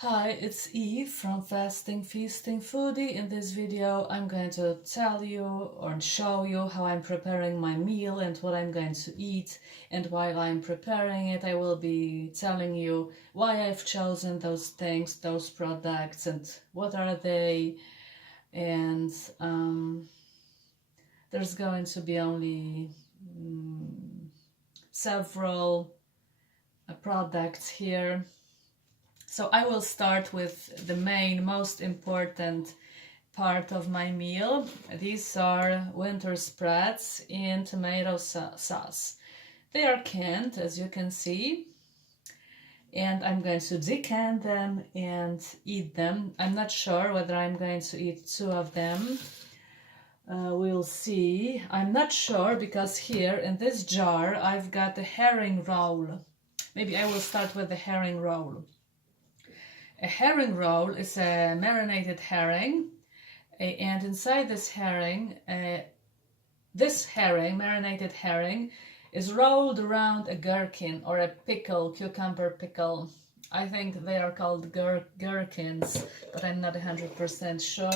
Hi, it's Eve from Fasting Feasting Foodie. In this video I'm going to tell you or show you how I'm preparing my meal and what I'm going to eat, and while I'm preparing it I will be telling you why I've chosen those things, those products, and what are they, and there's going to be only several products here. So I will start with the main, most important part of my meal. These are winter spreads in tomato sauce. They are canned, as you can see, and I'm going to decant them and eat them. I'm not sure whether I'm going to eat two of them. We'll see. I'm not sure because here in this jar I've got a herring roll. Maybe I will start with the herring roll. A herring roll is a marinated herring, and inside this herring, marinated herring, is rolled around a gherkin or a pickle, cucumber pickle. I think they are called gherkins, but I'm not 100% sure.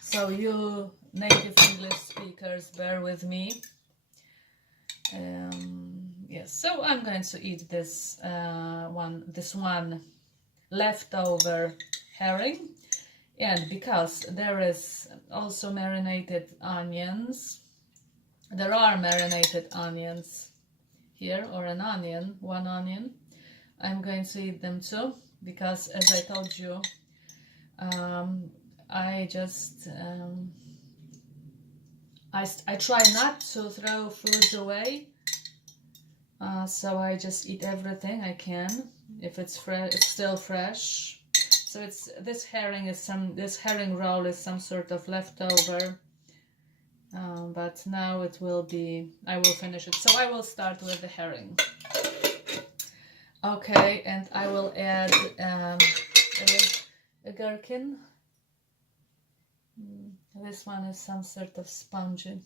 So you native English speakers, bear with me. Yes, so I'm going to eat this one leftover herring, and because there is also marinated onions, there are marinated onions here, or one onion, I'm going to eat them too, because as I told you, I try not to throw foods away, so I just eat everything I can if it's fresh, it's still fresh. So this herring roll is some sort of leftover, but now I will finish it. So I will start with the herring. Okay, and I will add a gherkin. This one is some sort of spongy.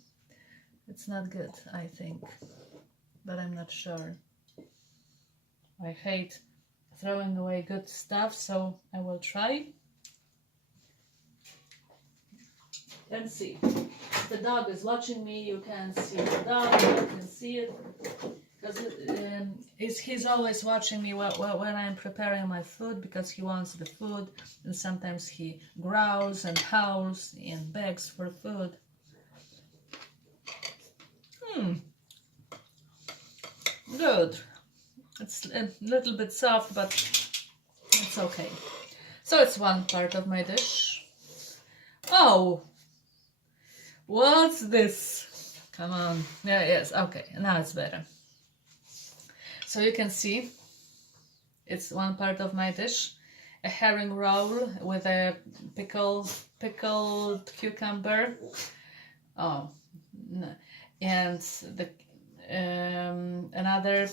It's not good, I think, but I'm not sure. I hate throwing away good stuff, so I will try and see. The dog is watching me. You can see the dog, you can see it, because he's always watching me when I'm preparing my food, because he wants the food, and sometimes he growls and howls and begs for food. Good. It's a little bit soft, but it's okay. So it's one part of my dish. Oh, what's this? Come on. Yeah, yes, okay, now it's better. So you can see it's one part of my dish. A herring roll with a pickled cucumber. Oh, and another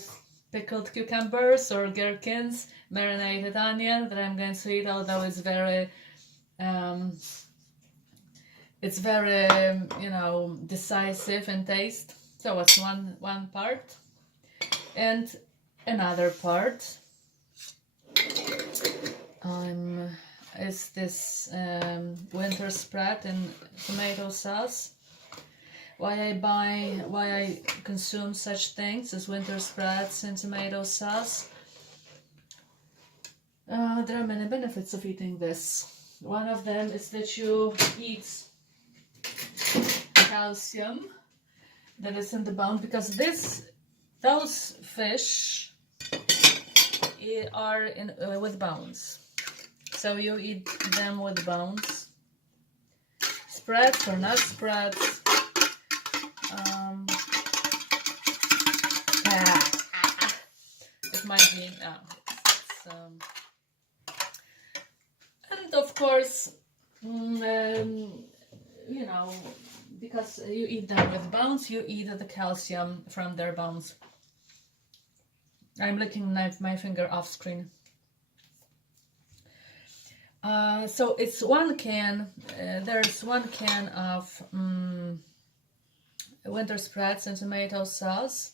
pickled cucumbers or gherkins, marinated onion that I'm going to eat, although it's very decisive in taste. So it's one part, and another part is this winter spread in tomato sauce. Why I consume such things as winter spreads and tomato sauce. There are many benefits of eating this. One of them is that you eat calcium that is in the bone, because those fish are with bones. So you eat them with bones. Spreads or not spreads. It might be, and of course, because you eat them with bones, you eat the calcium from their bones. I'm licking my finger off screen. So it's one can, there's one can of winter spreads and tomato sauce,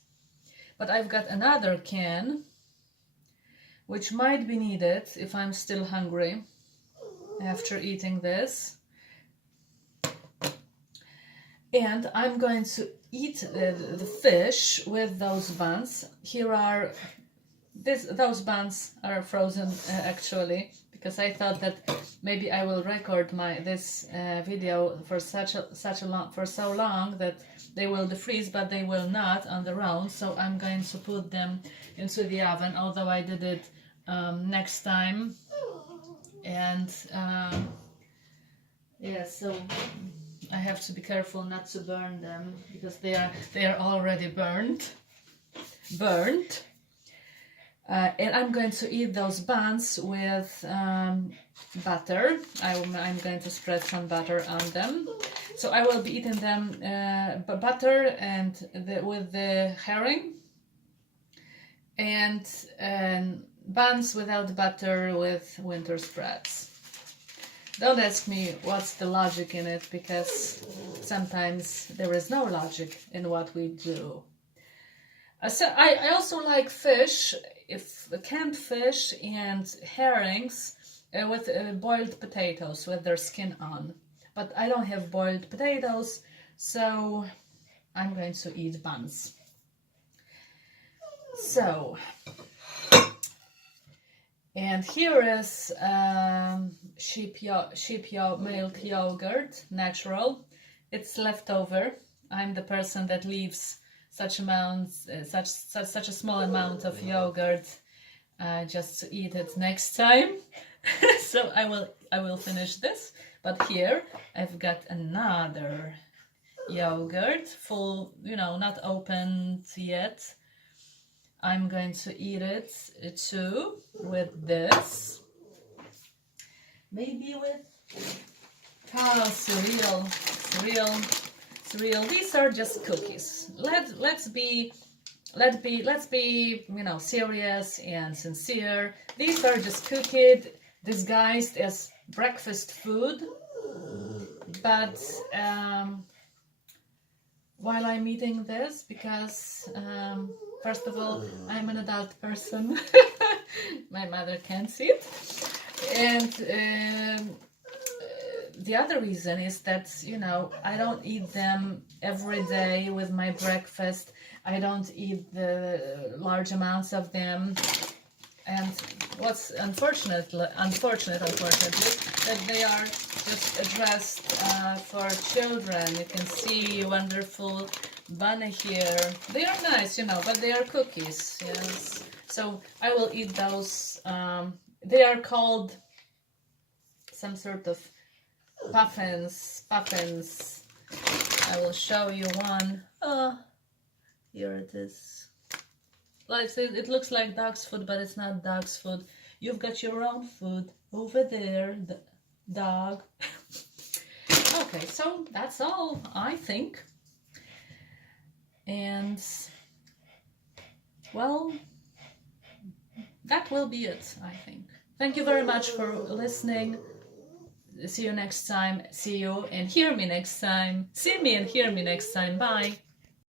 but I've got another can which might be needed if I'm still hungry after eating this. And I'm going to eat the fish with those buns. Those buns are frozen actually, because I thought that maybe I will record this video for so long that they will defreeze, but they will not on their own. So I'm going to put them into the oven, although I did it next time. And yeah, so I have to be careful not to burn them, because they are already burnt. And I'm going to eat those buns with butter. I'm going to spread some butter on them. So I will be eating them butter and with the herring, and buns without butter with winter spreads. Don't ask me what's the logic in it, because sometimes there is no logic in what we do. So I also like fish, canned fish and herrings with boiled potatoes with their skin on. But I don't have boiled potatoes, so I'm going to eat buns. So, and here is sheep milk yogurt, natural. It's leftover. I'm the person that leaves such a small amount of yogurt just to eat it next time. So I will finish this. But here I've got another yogurt, full, not opened yet. I'm going to eat it too with this. Maybe with cereal. These are just cookies. Let's be serious and sincere. These are just cookies disguised as breakfast food. But while I'm eating this, because first of all, I'm an adult person, my mother can't see it, and the other reason is that, I don't eat them every day with my breakfast. I don't eat the large amounts of them. And what's unfortunate, that they are just addressed for children. You can see wonderful bunny here. They are nice, but they are cookies. Yes. So I will eat those. They are called some sort of puffins. I will show you one. Oh, here it is. Like, it looks like dog's food, but it's not dog's food. You've got your own food over there, the dog. Okay, so that's all, I think. And, well, that will be it, I think. Thank you very much for listening. See you next time. See you and hear me next time. See me and hear me next time. Bye.